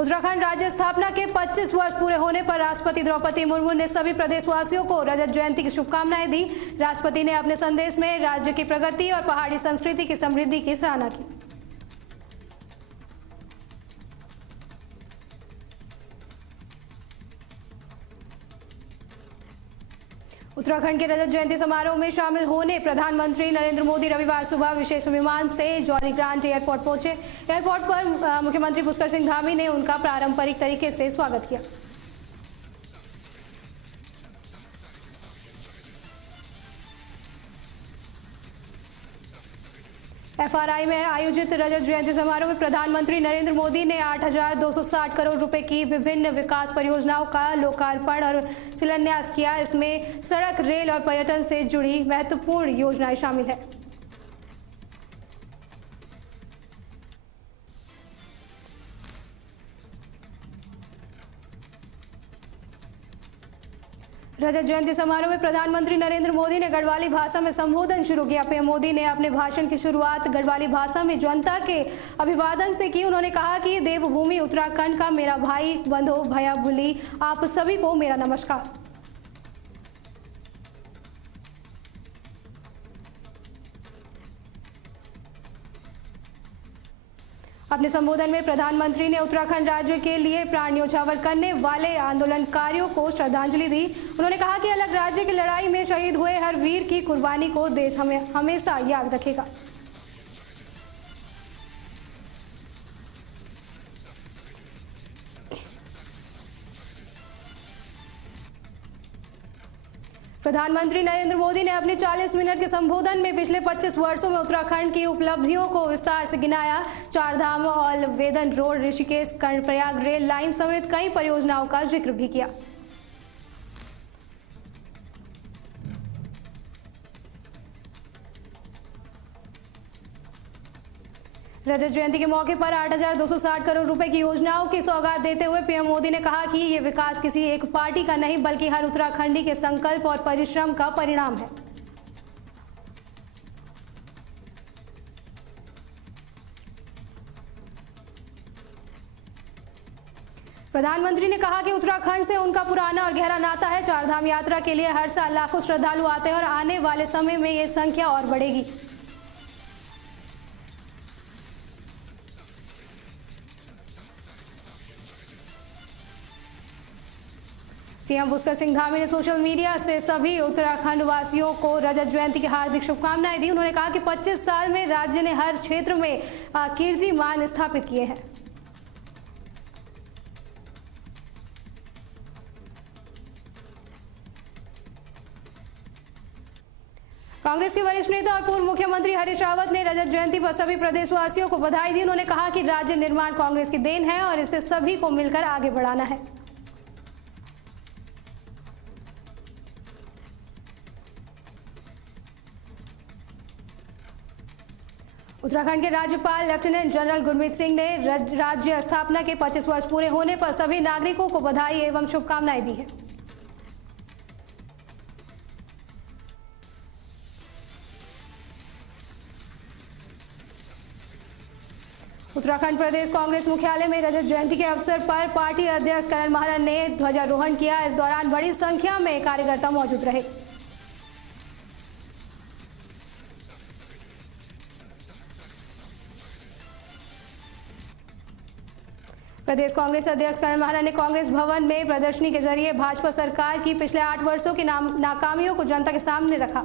उत्तराखंड राज्य स्थापना के 25 वर्ष पूरे होने पर राष्ट्रपति द्रौपदी मुर्मू ने सभी प्रदेशवासियों को रजत जयंती की शुभकामनाएं दी। राष्ट्रपति ने अपने संदेश में राज्य की प्रगति और पहाड़ी संस्कृति की समृद्धि की सराहना की। उत्तराखंड के रजत जयंती समारोह में शामिल होने प्रधानमंत्री नरेंद्र मोदी रविवार सुबह विशेष विमान से जॉली ग्रांट एयरपोर्ट पहुंचे। एयरपोर्ट पर मुख्यमंत्री पुष्कर सिंह धामी ने उनका पारंपरिक तरीके से स्वागत किया। FRI में आयोजित रजत जयंती समारोह में प्रधानमंत्री नरेंद्र मोदी ने 8,260 करोड़ रुपए की विभिन्न विकास परियोजनाओं का लोकार्पण और शिलान्यास किया। इसमें सड़क, रेल और पर्यटन से जुड़ी महत्वपूर्ण योजनाएं शामिल हैं। रजत जयंती समारोह में प्रधानमंत्री नरेंद्र मोदी ने गढ़वाली भाषा में संबोधन शुरू किया। पीएम मोदी ने अपने भाषण की शुरुआत गढ़वाली भाषा में जनता के अभिवादन से की। उन्होंने कहा कि देवभूमि उत्तराखंड का मेरा भाई बंधु भैया बुली आप सभी को मेरा नमस्कार। अपने संबोधन में प्रधानमंत्री ने उत्तराखंड राज्य के लिए प्राण न्यौछावर करने वाले आंदोलनकारियों को श्रद्धांजलि दी। उन्होंने कहा कि अलग राज्य की लड़ाई में शहीद हुए हर वीर की कुर्बानी को देश हमेशा याद रखेगा। प्रधानमंत्री नरेंद्र मोदी ने अपने 40 मिनट के संबोधन में पिछले 25 वर्षों में उत्तराखंड की उपलब्धियों को विस्तार से गिनाया। Char Dham, all weather road, Rishikesh Karnaprayag rail line समेत कई परियोजनाओं का जिक्र भी किया। रजत जयंती के मौके पर 8,260 करोड़ रुपए की योजनाओं की सौगात देते हुए पीएम मोदी ने कहा कि ये विकास किसी एक पार्टी का नहीं बल्कि हर उत्तराखंडी के संकल्प और परिश्रम का परिणाम है। प्रधानमंत्री ने कहा कि उत्तराखंड से उनका पुराना और गहरा नाता है। चारधाम यात्रा के लिए हर साल लाखों श्रद्धालु आते हैं और आने वाले समय में ये संख्या और बढ़ेगी। सीएम पुष्कर सिंह धामी ने सोशल मीडिया से सभी उत्तराखंड वासियों को रजत जयंती की हार्दिक शुभकामनाएं दी। उन्होंने कहा कि 25 साल में राज्य ने हर क्षेत्र में कीर्तिमान स्थापित किए हैं। कांग्रेस के वरिष्ठ नेता और पूर्व मुख्यमंत्री हरीश रावत ने रजत जयंती पर सभी प्रदेशवासियों को बधाई दी। उन्होंने कहा कि राज्य निर्माण कांग्रेस की देन है और इसे सभी को मिलकर आगे बढ़ाना है। उत्तराखंड के राज्यपाल लेफ्टिनेंट जनरल गुरमीत सिंह ने राज्य स्थापना के 25 वर्ष पूरे होने पर सभी नागरिकों को बधाई एवं शुभकामनाएं दी हैं। उत्तराखंड प्रदेश कांग्रेस मुख्यालय में रजत जयंती के अवसर पर पार्टी अध्यक्ष करण महालन ने ध्वजारोहण किया। इस दौरान बड़ी संख्या में कार्यकर्ता मौजूद रहे। प्रदेश कांग्रेस अध्यक्ष करण महालन ने कांग्रेस भवन में प्रदर्शनी के जरिए भाजपा सरकार की पिछले 8 वर्षों की नाकामियों को जनता के सामने रखा।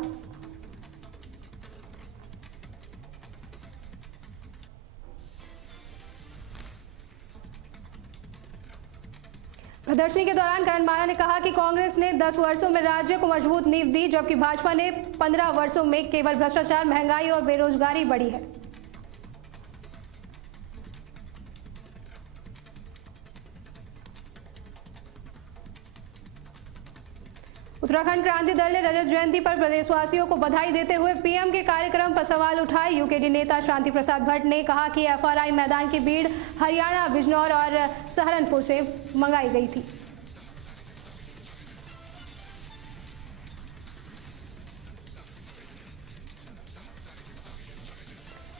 प्रदर्शनी के दौरान करण महालन ने कहा कि कांग्रेस ने 10 वर्षों में राज्य को मजबूत नींव दी, जबकि भाजपा ने 15 वर्षों में केवल भ्रष्टाचार, महंगाई और बेरोजगारी बढ़ी है। उत्तराखंड क्रांति दल ने रजत जयंती पर प्रदेशवासियों को बधाई देते हुए पीएम के कार्यक्रम पर सवाल उठाए। यूकेडी नेता शांति प्रसाद भट्ट ने कहा कि FRI मैदान की भीड़ हरियाणा, बिजनौर और सहारनपुर से मंगाई गई थी।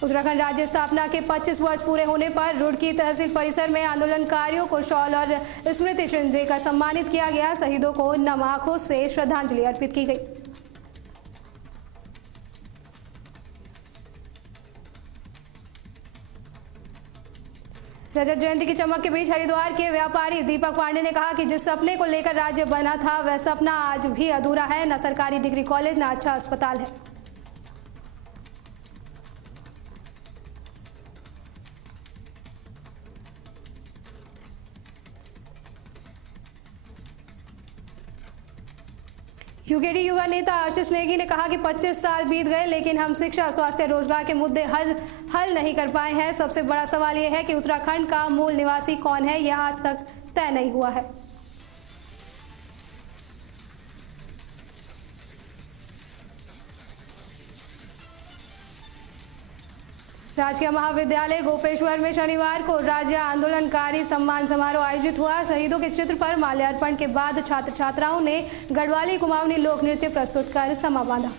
उत्तराखंड राज्य स्थापना के 25 वर्ष पूरे होने पर रुड़की तहसील परिसर में आंदोलनकारियों को शॉल और स्मृति चिन्ह देकर सम्मानित किया गया। शहीदों को नम आंखों से श्रद्धांजलि अर्पित की गई। रजत जयंती की चमक के बीच हरिद्वार के व्यापारी दीपक पांडे ने कहा कि जिस सपने को लेकर राज्य बना था वह सपना आज भी अधूरा है। न सरकारी डिग्री कॉलेज, न अच्छा अस्पताल है। यूकेडी युवा नेता आशीष नेगी ने कहा कि 25 साल बीत गए लेकिन हम शिक्षा, स्वास्थ्य, रोजगार के मुद्दे हल नहीं कर पाए हैं। सबसे बड़ा सवाल यह है कि उत्तराखंड का मूल निवासी कौन है, यह आज तक तय नहीं हुआ है। राजकीय महाविद्यालय गोपेश्वर में शनिवार को राज्य आंदोलनकारी सम्मान समारोह आयोजित हुआ। शहीदों के चित्र पर माल्यार्पण के बाद छात्र छात्राओं ने गढ़वाली कुमाऊनी लोक नृत्य प्रस्तुत कर समा बांधा।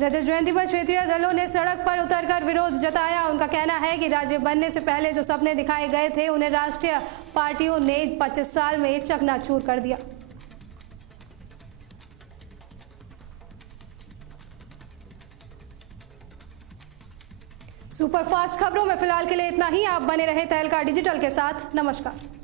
रजत जयंती पर क्षेत्रीय दलों ने सड़क पर उतरकर विरोध जताया। उनका कहना है कि राज्य बनने से पहले जो सपने दिखाए गए थे उन्हें राष्ट्रीय पार्टियों ने 25 साल में चकनाचूर कर दिया। सुपरफास्ट खबरों में फिलहाल के लिए इतना ही। आप बने रहे तहलका डिजिटल के साथ। नमस्कार।